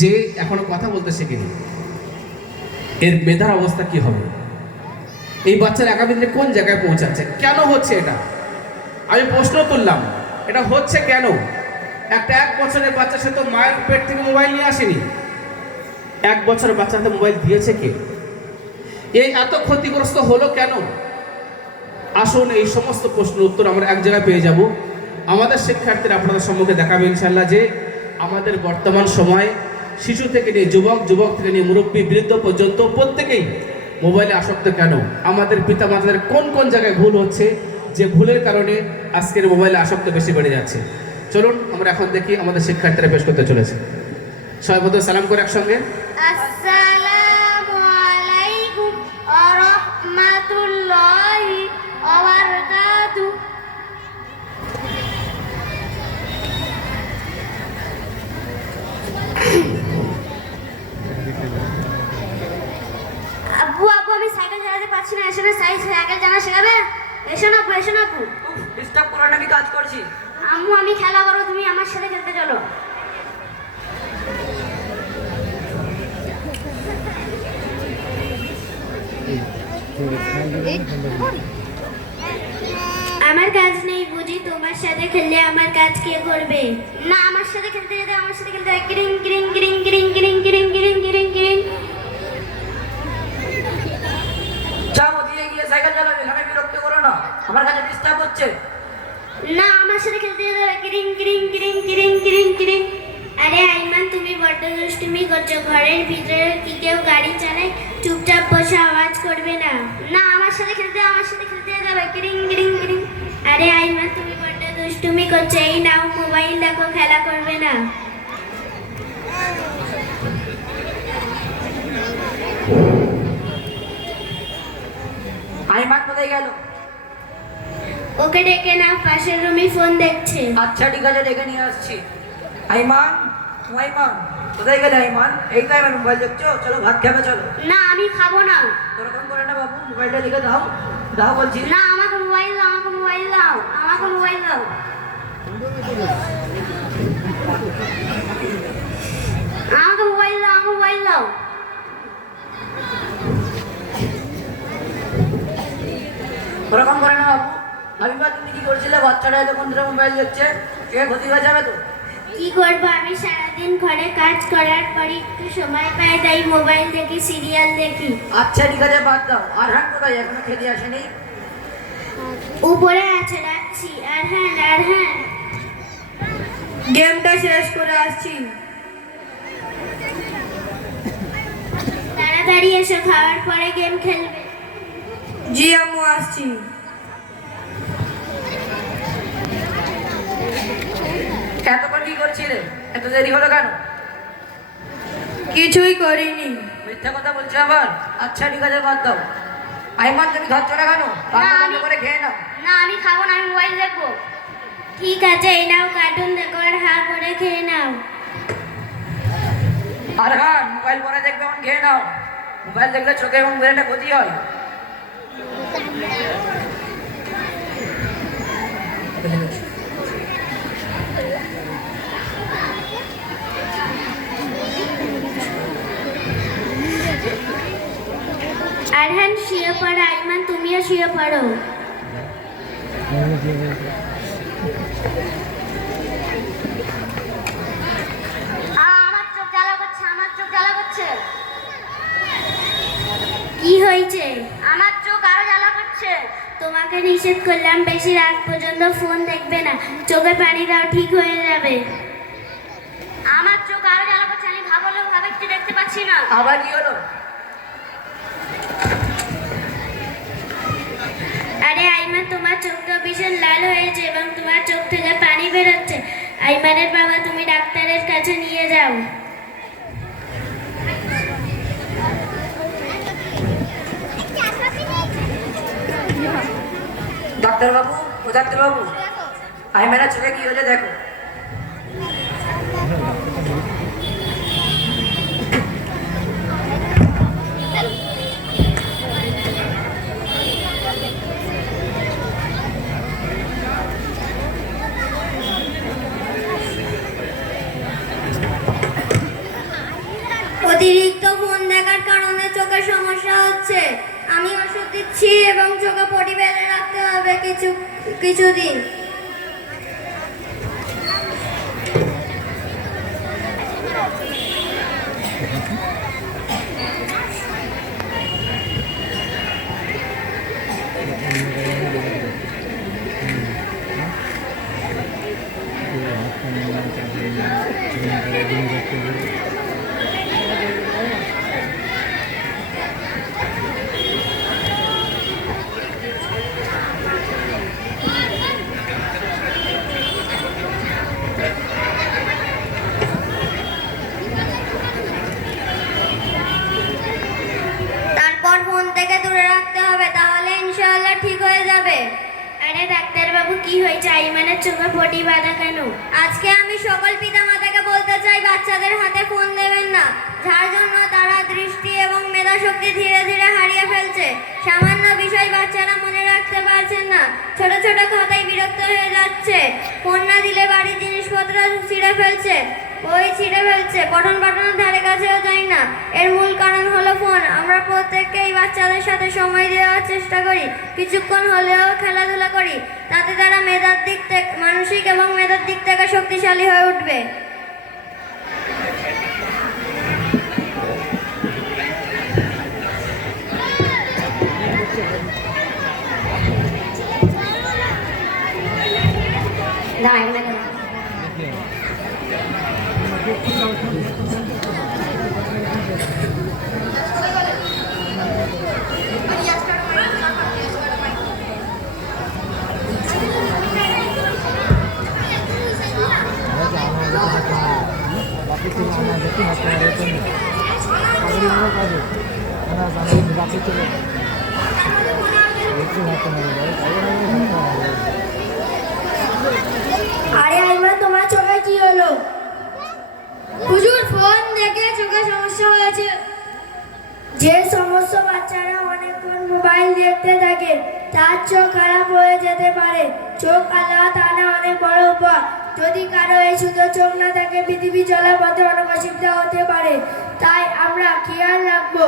যে এখনো কথা বলতে শেখেনি, এর মেধার অবস্থা কি হবে? এই বাচ্চার আগামী দিনে কোন জায়গায় পৌঁছাচ্ছে? কেন হচ্ছে এটা? আমি প্রশ্ন তুললাম, এটা হচ্ছে কেন? একটা 1 বছরের বাচ্চা, সে তো মায়ের পেট থেকে মোবাইল নিয়ে আসেনি। 1 বছরের বাচ্চাতে মোবাইল দিয়েছে কে? এই এত ক্ষতিগ্রস্ত হলো কেন? আসুন এই সমস্ত প্রশ্নের উত্তর আমরা এক জায়গায় পেয়ে যাব। আমাদের শিক্ষার্থীরা আপনাদের সম্মুখে দেখাবে ইনশাল্লাহ যে আমাদের বর্তমান সময় শিশু থেকে নিয়ে যুবক থেকে নিয়ে মুরব্বী বৃদ্ধ পর্যন্ত প্রত্যেকেই মোবাইলে আসক্ত কেন? আমাদের পিতামাতাদের কোন কোন জায়গায় ভুল হচ্ছে, যে ভুলের কারণে আজকের মোবাইলে আসক্ত বেশি বেড়ে যাচ্ছে? চলুন আমরা এখন দেখি আমাদের শিক্ষার্থীরা পেশ করতে চলেছে। সবাই বলতে সালাম করে একসঙ্গে। আসসালামু আলাইকুম ওয়া রাহমাতুল্লাহি ওয়া বারাকাতুহু। আব্বু আমি সাইকেল চালাতে পারছি না, এসে সাইকেল চালানো শেখাবে? এসো না আপু। ডিস্টার্ব করার নাকি কাজ করছি। আম্মু আমি খেলা করো, তুমি আমার সাথে খেলতে চলো। আমার কাজ নেই বুঝি, তোমার সাথে খেললে আমার কাজ কে করবে? না, আমার সাথে খেলতে যেতে, আমার সাথে খেলতে কিরিং কিরিং কিরিং কিরিং কিরিং কিরিং কিরিং কিরিং কিরিং। যাও দিয়ে গিয়ে সাইকেল চালাবে, এখানে বিরক্ত করো না, আমার কাছে ডিস্টার্ব হচ্ছে। না, আমার সাথে খেলতে যেতে কিরিং কিরিং কিরিং কিরিং কিরিং কিরিং। আরে আইমান, তুমি বড্ড দুষ্টুমি করছো। ঘরের ভিতরে কি কেউ গাড়ি চালায়? চুপচাপ বসে আওয়াজ করবে না। না, আমার সাথে খেলতে যাবে কিরিং কিরিং কিরিং। আরে আইমান, তুমি বড্ড দুষ্টুমি করছো। এই নাও মোবাইল, দেখো খেলা করবে না। আইমান কোথায় গেল? ওকে ডেকে নাও, পাশের রুমে ফোন দেখছে। আচ্ছা ঠিক আছে, ডেকে নিয়ে আসছি। আইমান কোথায় গেলে? আইমান এই তো আইমান মোবাইল দেখছো, চলো ভাত খাবে চলো। না, আমি খাবো না। ওরকম করে না বাবু, মোবাইলটা দিকে দাও বলছি। না, আমাকে মোবাইল দাও, আমাকে মোবাইল দাও। আমাকে মোবাইল দাও। ওরকম করে না বাবু। ভাবিবা তুমি কি করছিলে? বাচ্চাটা এতক্ষণ ধরে মোবাইল দেখছে, কে ক্ষতি হয়ে যাবে তো। কি করবো, আমি সারাদিন ঘরে কাজ করার পরে একটু সময় পাই, তাই মোবাইল দেখি, সিরিয়াল দেখি। আচ্ছা ঠিক আছে, বাদ দাও। আরহান কোথায়? এখনো খেতে আসেনি? উপরে আছে, রাখছি। আরহান গেমটা শেষ করে আসছি। তাড়াতাড়ি এসো, খাওয়ার পরে গেম খেলবে। জি আম্মু, আসছি। এতক্ষণ কি করছিলে? এত দেরি হলো কেন? কিছুই করিনি। মিথ্যা কথা বলছো আবার। আচ্ছা ঠিক আছে, বাদ দাও। আইমান তুমি খাচ্ছ না কেন? রান্না বন্ধ করে খেয়ে নাও। না, আমি খাবো না, আমি মোবাইল দেখবো। ঠিক আছে, এই নাও কার্টুন দেখো আর হা করে খেয়ে নাও। আরহান মোবাইল পরে দেখবে, এখন খেয়ে নাও। মোবাইল দেখলে চোখে এবং ব্রেনে ক্ষতি হয়। আরহান শুয়ে পড়ো, আইমান তুমিও শুয়ে পড়ো। আমার চোখ জ্বালা করছে। কি হয়েছে? আমার চোখ আরো জ্বালা করছে। তোমাকে নিষেধ করলাম বেশি রাত পর্যন্ত ফোন দেখবে না। চোখে পানি দাও, ঠিক হয়ে যাবে। আমার চোখ আরো জ্বালা করছে, আমি ভাবলেও কিছু দেখতে পাচ্ছি না। আবার কি হলো? আরে আইমান, তোমার চোখটা ভীষণ লাল হয়েছে এবং তোমার চোখ থেকে পানি বেরোচ্ছে। আইমানের বাবা, তুমি ডাক্তারের কাছে নিয়ে যাও। ডাক্তারবাবু, আইমানের চোখে কি হয়েছে দেখো। কারণে চোখের সমস্যা হচ্ছে। আমি ওষুধ দিচ্ছি এবং চোখে পটি বেঁধে রাখতে হবে কিছুদিন। তারপর ফোন থেকে দূরে রাখতে হবে, তাহলে ইনশাআল্লাহ ঠিক হয়ে যাবে। আরে ডাক্তারবাবু, কি হয়েছে? আইমানের চোখে পটি বাঁধা কেন? আজকে আমি সকল পিতামাতাকে বলতে চাই, বাচ্চাদের হাতে ফোন দেবেন না, যার জন্য তারা দৃষ্টি এবং মেধাশক্তি ধীরে ধীরে হারিয়ে ফেলছে। সামান্য বিষয় বাচ্চারা মনে রাখতে পারছেন না, ছোট ছোট কথায় বিরক্ত হয়ে যাচ্ছে, ফোন না দিলে বাড়ির জিনিসপত্র ছিঁড়ে ফেলছে, বই ছিঁড়ে ফেলছে, পঠন পাঠনের ধারে কাছেও যায় না। এর মূল কারণ হলো ফোন। আমরা প্রত্যেককেই বাচ্চাদের সাথে সময় দেওয়ার চেষ্টা করি, কিছুক্ষণ হলেও খেলাধুলা করি, তাতে তারা মেধার দিক থেকে, মানসিক এবং মেধার দিক থেকে শক্তিশালী হয়ে উঠবে। আরে আইমান, তোমার চোখে কি হলো? হুজুর, ফোন দেখে চোখে সমস্যা হয়েছে। যে সমস্ত বাচ্চারা অনেকক্ষণ মোবাইল দেখতে থাকে তার চোখ খারাপ হয়ে যেতে পারে। চোখ আল্লাহ তাআলা অনেক বড় উপহার। যদি কারো এই সুন্দর চোখ না থাকে, পৃথিবী চলার পথে অনেক অসুবিধা হতে পারে। তাই আমরা খেয়াল রাখবো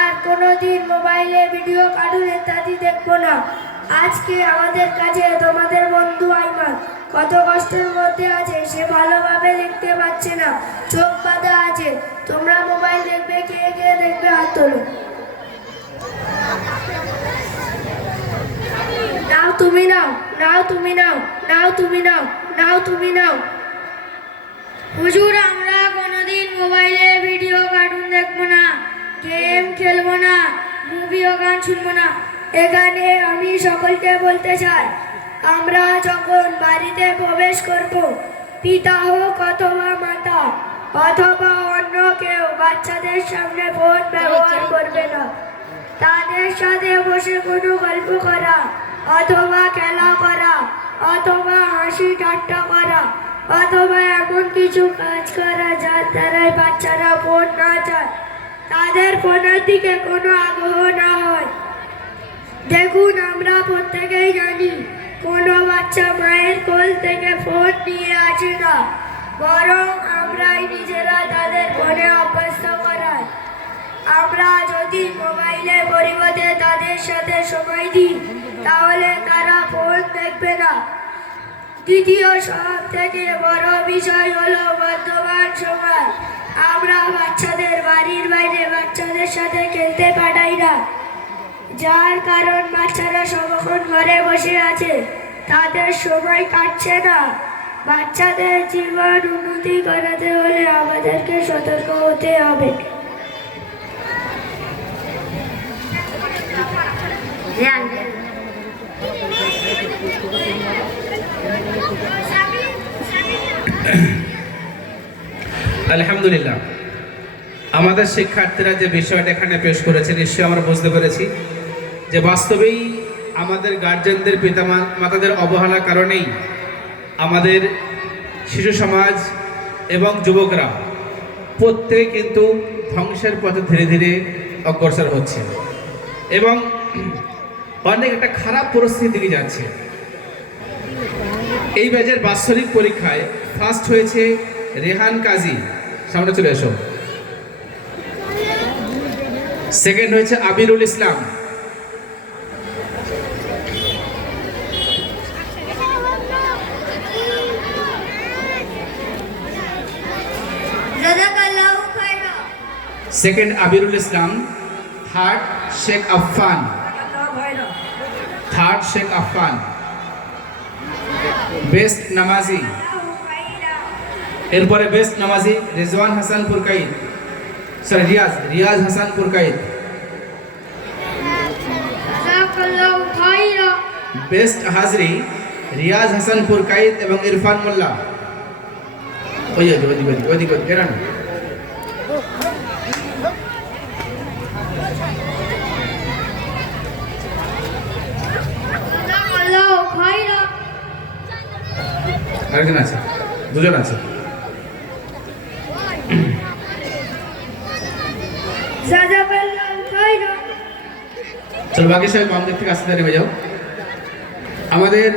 আর কোনোদিন মোবাইলে ভিডিও, কার্টুন ইত্যাদি দেখবো না। আজকে আমাদের কাছে তোমাদের বন্ধু আইমান কত কষ্টের মধ্যে আছে, সে ভালোভাবে দেখতে পাচ্ছে না, চোখ বাঁধা আছে। তোমরা মোবাইল দেখবে, কে কে দেখবে হাত তোলো। নাও তুমি নাও, নাও তুমি নাও, নাও তুমি নাও, নাও তুমি নাও। হুজুর, আমরা কোনোদিন মোবাইলে ভিডিও, কার্টুন দেখবো না, গেম খেলবো না, মুভি ও গান শুনবো না। এখানে আমি সকলকে বলতে চাই, আমরা যখন বাড়িতে প্রবেশ করব, পিতা হোক অথবা মাতা অথবা অন্য কেউ বাচ্চাদের সামনে ফোন ব্যবহার করবে না। তাদের সাথে বসে কোনো গল্প করা অথবা খেলা করা অথবা হাসি ঠাট্টা করা অথবা এমন কিছু কাজ করা যার দ্বারাই বাচ্চারা ফোন না চায়, তাদের ফোনের দিকে কোনো আগ্রহ না হয়। দেখুন, আমরা প্রত্যেকেই জানি কোনো বাচ্চা মায়ের কোল থেকে ফোন নিয়ে আসে না, বরং আমরাই নিজেরা তাদের ফোনে অভ্যস্ত করাই। আমরা যদি মোবাইলের পরিবর্তে তাদের সাথে সময় দিই, তাহলে তারা ফোন দেখবে না। দ্বিতীয় সব থেকে বড় বিষয় হলো বর্তমান সময়। আমরা বাচ্চাদের বাড়ির বাইরে বাচ্চাদের সাথে খেলতে পাঠাই না, যার কারণ বাচ্চারা সবক্ষণ ঘরে বসে আছে, তাদের সময় কাটছে না। বাচ্চাদের জীবন উন্নতি করাতে হলে আমাদেরকে সতর্ক হতে হবে। আলহামদুলিল্লাহ, আমাদের শিক্ষার্থীরা যে বিষয়টা এখানে পেশ করেছে, নিশ্চয়ই আমরা বুঝতে পেরেছি যে বাস্তবেই আমাদের গার্জেনদের, পিতা মাতাদের অবহেলার কারণেই আমাদের শিশু সমাজ এবং যুবকরা প্রত্যেকে কিন্তু ধ্বংসের পথে ধীরে ধীরে অগ্রসর হচ্ছে এবং অনেক একটা খারাপ পরিস্থিতির দিকে যাচ্ছে। এই ব্যাচের বাৎসরিক পরীক্ষায় ফার্স্ট হয়েছে রেহান কাজী। সামনে চলে এসো। সেকেন্ড হয়েছে আবিরুল ইসলাম। জাযাকাল্লাহু খায়রা। Second Abirul Islam. Third Sheikh Affan. Third Sheikh Affan. Best নামাজি, এরপরে বেস্ট নামাজি রিজওয়ান হাসান পুরকাইত, সরি রিয়াজ হাসান পুরকাইত। জাযাকাল্লাহু খায়রা। বেস্ট হাজরি রিয়াজ হাসান পুরকাইত এবং ইরফান মোল্লা। ওদিক এরা না। জাযাকাল্লাহু খায়রা। আরেকজন আছে, দুজন আছে। জাযাকাল্লাহু খায়রা। চলো বাকি সবাই বাম দিক থেকে আস্তে নেমে যাও। আমাদের